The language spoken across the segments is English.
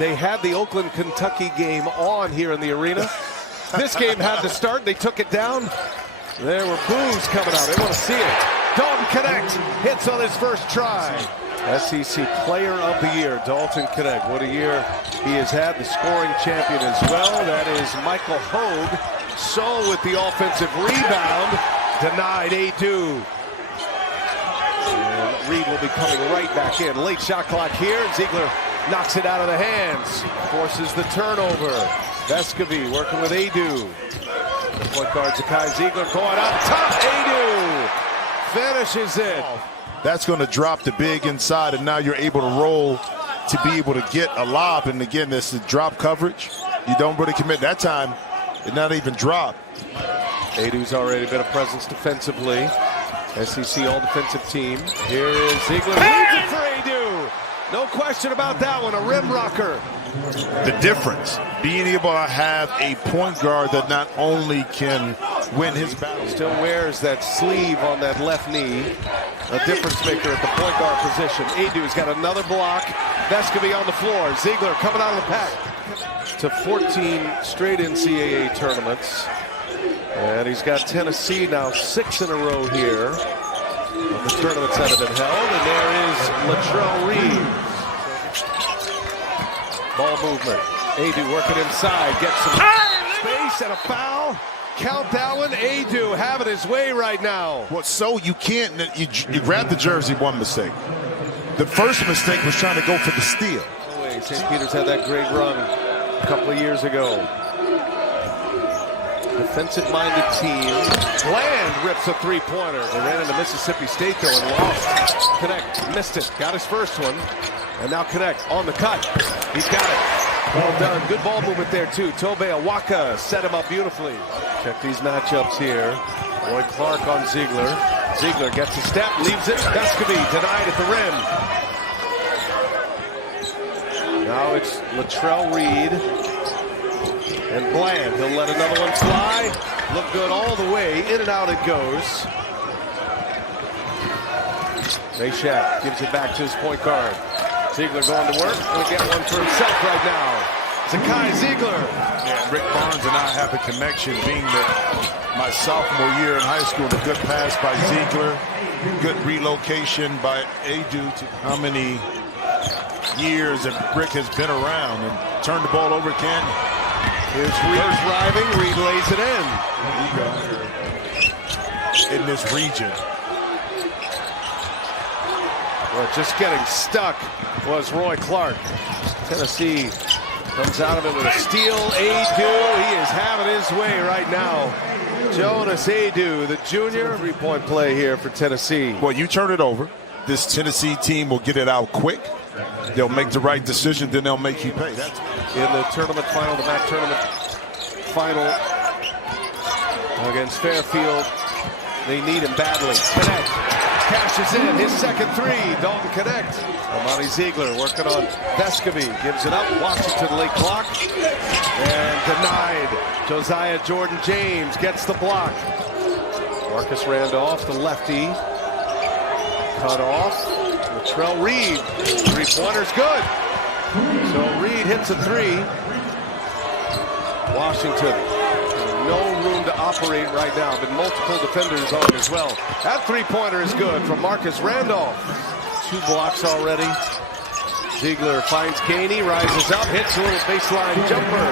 They had the Oakland-Kentucky game on here in the arena. This game had to start. They took it down. There were boos coming out. They want to see it. Dalton Knecht hits on his first try. SEC Player of the Year, Dalton Knecht. What a year he has had. The scoring champion as well. That is Michael Hogue. So with the offensive rebound, denied Adu. And Reed will be coming right back in. Late shot clock here. Ziegler knocks it out of the hands. Forces the turnover. Vescovy working with Adu. The point guard Zakai Ziegler going up top. Adu finishes it. That's going to drop the big inside, and now you're able to roll to be able to get a lob. And again, this is drop coverage. You don't really commit. That time, it not even dropped. Adu's already been a presence defensively. SEC all-defensive team. Here is Ziegler. Leads it for Adu. No question about that one. A rim rocker. The difference, being able to have a point guard that not only can win his battle. Still wears that sleeve on that left knee. A difference maker at the point guard position. Adu's got another block. Vescovy on the floor. Ziegler coming out of the pack. To 14 straight NCAA tournaments. And he's got Tennessee now 6 in a row here of the tournaments that have been held. And there is Latrell Reed. Ball movement. Adu working inside. Gets some space and a foul. Count that one. Adu having his way right now. Well, so you can't. You grab the jersey, one mistake. The first mistake was trying to go for the steal. St. Peter's had that great run a couple of years ago. Defensive-minded team. Bland rips a three-pointer. They ran into Mississippi State, though, and lost. Knecht missed it. Got his first one. And now Knecht on the cut. He's got it. Well done. Good ball movement there, too. Tobe Awaka set him up beautifully. Check these matchups here. Roy Clark on Ziegler. Ziegler gets a step, leaves it. Vescovy denied at the rim. Now it's Latrell Reed. And Bland, he'll let another one fly. Look good all the way. In and out it goes. Meshack gives it back to his point guard. Ziegler going to work. Going to get one for himself right now. Zakai Ziegler. Yeah, Rick Barnes and I have a connection, being that my sophomore year in high school, a good pass by Ziegler, good relocation by Adu. To how many years that Rick has been around and turned the ball over again. Here's Reed driving. Reed lays it in. In this region. Well, just getting stuck was Roy Clark. Tennessee comes out of it with a steal. Adu, he is having his way right now. Jonas Adu, the junior. Three-point play here for Tennessee. Well, you turn it over. This Tennessee team will get it out quick. They'll make the right decision, then they'll make you pay. That's in the tournament final, the MAC tournament final against Fairfield. They need him badly. Knecht cashes in his second three. Dalton Knecht. Amani Ziegler working on Vescovy. Gives it up. Washington late clock. And denied. Josiah Jordan James gets the block. Marcus Randolph, the lefty. Cut off. Latrell Reed. Three-pointer's good. So Reed hits a three. Washington. No room to operate right now, but multiple defenders on as well. That three-pointer is good from Marcus Randolph. 2 blocks already. Ziegler finds Caney, rises up, hits a little baseline jumper.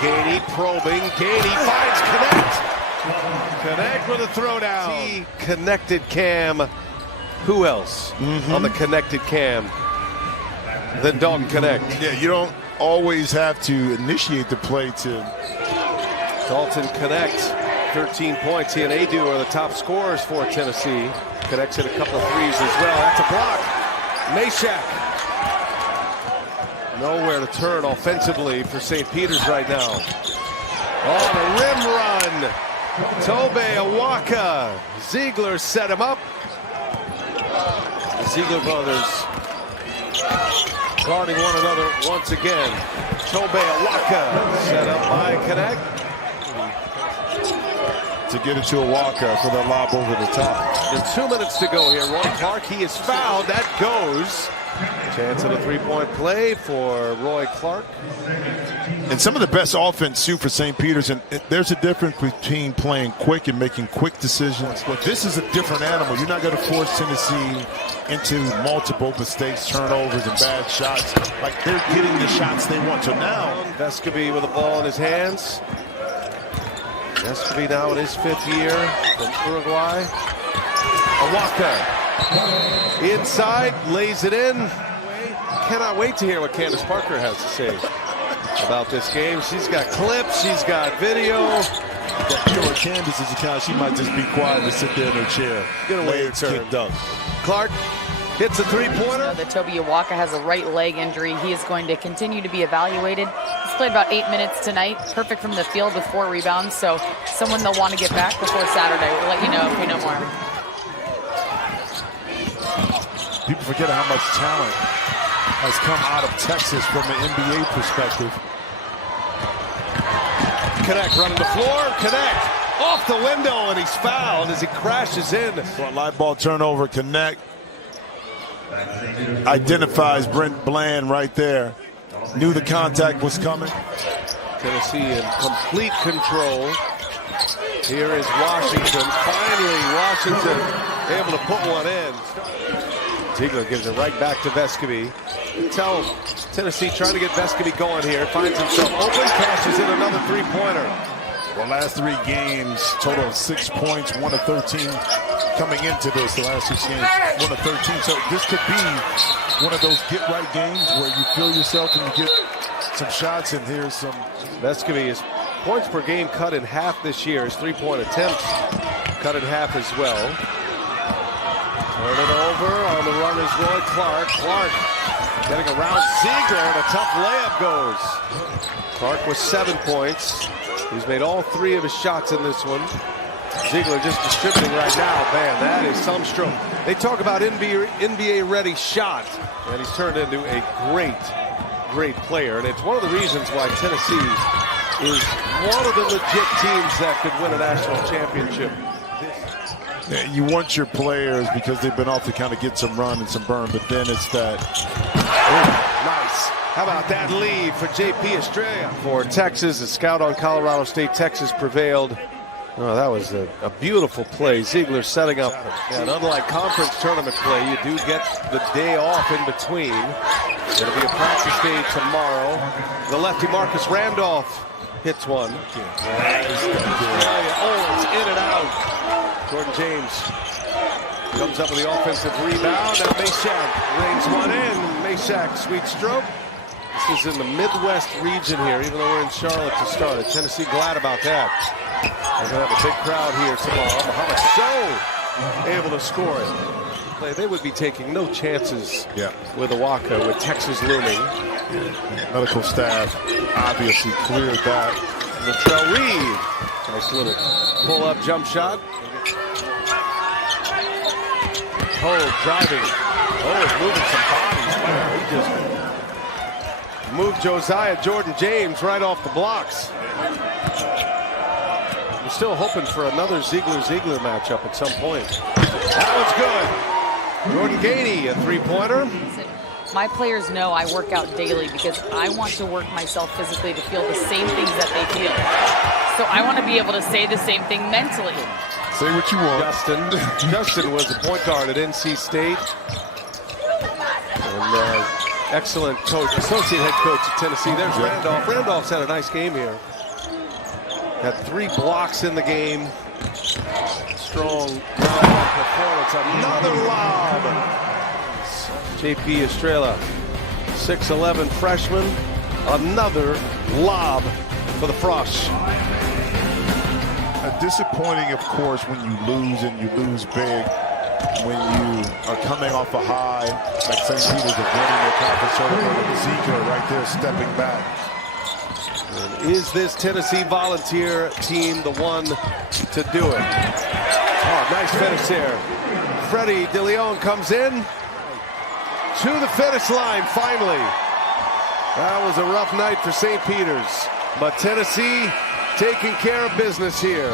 Caney probing. Caney finds Knecht. Knecht with a throwdown. He connected Cam. Who else on the connected Cam than Dalton Knecht? Yeah, you don't always have to initiate the play to. Dalton Knecht, 13 points. He and Adu are the top scorers for Tennessee. Connects hit a couple of threes as well. That's a block. Meshack. Nowhere to turn offensively for St. Peter's right now. On a rim run. Tobe Awaka. Ziegler set him up. The Ziegler brothers guarding one another once again. Tobe Awaka set up by Knecht. To to get it to a walker for the lob over the top. There's 2 minutes to go here. Roy Clark, he is fouled. That goes. Chance at a three-point play for Roy Clark. And some of the best offense, too, for St. Peter's. And there's a difference between playing quick and making quick decisions. Look, this is a different animal. You're not going to force Tennessee into multiple mistakes, turnovers, and bad shots. Like, they're getting the shots they want. So now, Vescovi with the ball in his hands. Vescovi now in his 5th year from Uruguay. Awaka inside, lays it in. Cannot wait to hear what Candace Parker has to say about this game. She's got clips, she's got video. you know, Candace is the kind, she might just be quiet and sit there in her chair. Get away her turn. Clark hits a three-pointer. That Toby Awaka has a right leg injury. He is going to continue to be evaluated. He's played about 8 minutes tonight. Perfect from the field with 4 rebounds. So someone they'll want to get back before Saturday. We'll let you know if we know more. People forget how much talent has come out of Texas from an NBA perspective. Knecht running the floor. Knecht off the window, and he's fouled as he crashes in. Live ball turnover. Knecht identifies Brent Bland right there. Knew the contact was coming. Tennessee in complete control. Here is Washington. Finally, Washington able to put one in. Ziegler gives it right back to Vescovi. Tell Tennessee trying to get Vescovi going here. Finds himself open, cashes in another three-pointer. Well, last 3 games, total of 6 points, 1 of 13 coming into this. The last 6 games, 1 of 13. So this could be one of those get-right games where you feel yourself and you get some shots, and here's some. Vescovi is points per game cut in half this year. His three-point attempts cut in half as well. Turn it over. On the run is Roy Clark. Clark getting around Ziegler, and a tough layup goes. Clark with 7 points. He's made all 3 of his shots in this one. Ziegler just distributing right now. Man, that is some stroke. They talk about NBA-ready shot, and he's turned into a great player. And it's one of the reasons why Tennessee is one of the legit teams that could win a national championship. Yeah, you want your players because they've been off to kind of get some run and some burn, but then it's that. Nice. How about that lead for JP Estrella? For Texas, a scout on Colorado State. Texas prevailed. Oh, that was a beautiful play. Ziegler setting up. And unlike conference tournament play, you do get the day off in between. It'll be a practice day tomorrow. The lefty Marcus Randolph hits one. Oh, it's in and out. Jordan James comes up with the offensive rebound. Now Meshack rings one in. Meshack, sweet stroke. This is in the Midwest region here, even though we're in Charlotte to start it. Tennessee glad about that. They're going to have a big crowd here tomorrow. Muhammad So able to score it. They would be taking no chances with Awaka, with Texas looming. Medical staff obviously cleared that. Latrell Reed. Nice little pull-up jump shot. Oh, driving. Oh, he's moving some bodies. Wow, he just moved Josiah Jordan James right off the blocks. We're still hoping for another Ziegler matchup at some point. That was good. Jordan Gainey, a three-pointer. My players know I work out daily because I want to work myself physically to feel the same things that they feel. So I want to be able to say the same thing mentally. Say what you want. Justin was a point guard at NC State. And excellent coach, associate head coach at Tennessee. There's Randolph. Randolph's had a nice game here. Had 3 blocks in the game. Strong performance. Another lob. JP Estrella, 6'11" freshman. Another lob for the Frosh. Disappointing, of course, when you lose and you lose big. When you are coming off a high, like St. Peter's are winning their conference tournament, Ziegler right there stepping back. And is this Tennessee Volunteer team the one to do it? Oh, nice finish there. Freddie DeLeon comes in to the finish line finally. That was a rough night for St. Peter's, but Tennessee taking care of business here.